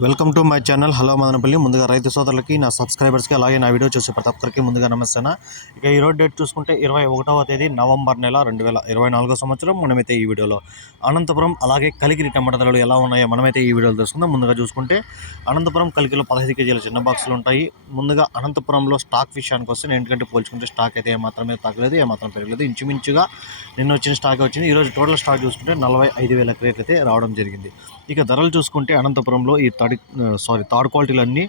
Welcome to my channel. Hello Madanapalle. ముందుగా రైతు సోదరులకి నా సబ్స్క్రైబర్స్కి అలాగే నా వీడియో చూసే ప్రతి ఒక్కరికి ముందుగా నమస్తాను ఇక ఈరోజు డేట్ చూసుకుంటే ఇరవై ఒకటవ తేదీ నవంబర్ నెల రెండు వేల ఇరవై నాలుగో సంవత్సరం. మనమైతే ఈ వీడియోలో అనంతపురం అలాగే కలికిరి టమాటా ధరలు ఎలా ఉన్నాయో మనమైతే ఈ వీడియోలో తెలుసుకుందాం. ముందుగా చూసుకుంటే అనంతపురం కలికిలో పదహైదు కేజీల చిన్న బాక్సులు ఉంటాయి. ముందుగా అనంతపురంలో స్టాక్ విషయానికి వస్తే ఎందుకంటే పోల్చుకుంటే స్టాక్ అయితే ఏమాత్రమే తగ్గలేదు ఏమాత్రం పెరగలేదు. ఇంచుమించుగా నిన్న వచ్చిన స్టాక్ వచ్చింది. ఈరోజు టోటల్ స్టాక్ చూసుకుంటే నలభై ఐదు వేల క్రేట్లు అయితే రావడం జరిగింది. ఇక ధరలు చూసుకుంటే అనంతపురంలో ఈ తడి సారీ థర్డ్ క్వాలిటీలు అన్నీ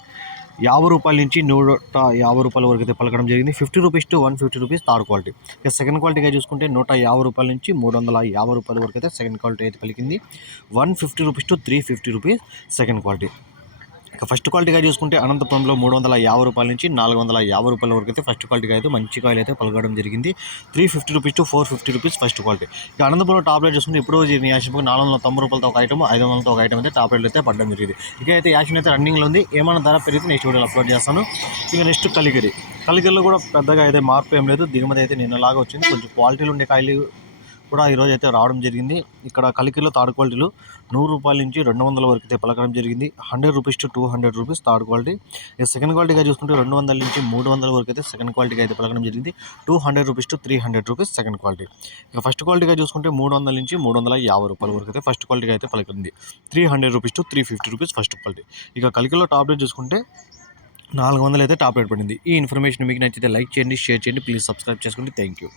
యాభై రూపాయల నుంచి నూట యాభై రూపాయల వరకు అయితే పలకడం జరిగింది. Fifty rupees to one fifty rupees third quality. ఇక సెకండ్ క్వాలిటీగా చూసుకుంటే నూట యాభై రూపాయల నుంచి మూడు వందల యాభై రూపాయల వరకు అయితే సెకండ్ క్వాలిటీ అయితే పలికింది. One fifty rupees to three fifty rupees second quality. ఇక ఫస్ట్ క్వాలిటీగా చూసుకుంటే అనంతపురంలో మూడు వందల యాభై రూపాయల నుంచి నాలుగు వందల యాభై రూపాయల వరకు అయితే ఫస్ట్ క్వాలిటీగా అయితే మంచి కాయలు అయితే పలకడం జరిగింది. Three fifty rupees to four fifty rupees first quality ఇక అనంతపురం టాప్ రేట్ చూసుకుంటే ఇప్పుడు ఈ యాషన్కి నాలుగు వందల తొంభై రూపాయలతో ఒక ఐటమ్ ఐదు వందలతో ఒక ఐటమ్ అయితే టాప్ రేట్ అయితే పడడం జరిగింది. ఇక అయితే యాషన్ అయితే రన్నింగ్లో ఉంది. ఏమైనా ధర పెరిగితే నెక్స్ట్ వీడియోలో అప్లోడ్ చేస్తాను. ఇక నెక్స్ట్ కలిగిరి. కలిగిరిలో కూడా పెద్దగా అయితే మార్పు ఏం లేదు. దిగుమతి అయితే నిన్నలాగా వచ్చింది. కొంచెం క్వాలిటీలు ఉండే కాయలు కూడా ఈరోజు అయితే రావడం జరిగింది. ఇక్కడ కలికిలో థర్డ్ క్వాలిటీలు నూరు రూపాయల నుంచి రెండు వందల వరకు అయితే పలకడం జరిగింది. Hundred rupees to two hundred rupees third quality. ఇక సెకండ్ క్వాలిటీగా చూసుకుంటే రెండు వందల నుంచి మూడు వందల వరకు అయితే సెకండ్ క్వాలిటీగా అయితే పలకడం జరిగింది. Two hundred rupees to three hundred rupees second quality. ఇక ఫస్ట్ క్వాలిటీగా చూసుకుంటే మూడు వందల నుంచి మూడు వందల యాభై రూపాయల వరకు అయితే ఫస్ట్ క్వాలిటీగా అయితే పలకింది three hundred rupees to three fifty rupees first quality. ఇక కలికిలో టాప్ రేట్ చూసుకుంటే నాలుగు వందలు అయితే టాప్ రేట్ పడింది. ఈ ఇన్ఫర్మేషన్ మీకు నచ్చితే లైక్ చేయండి షేర్ చేయండి. ప్లీజ్ సబ్స్క్రైబ్ చేసుకోండి థ్యాంక్ యూ.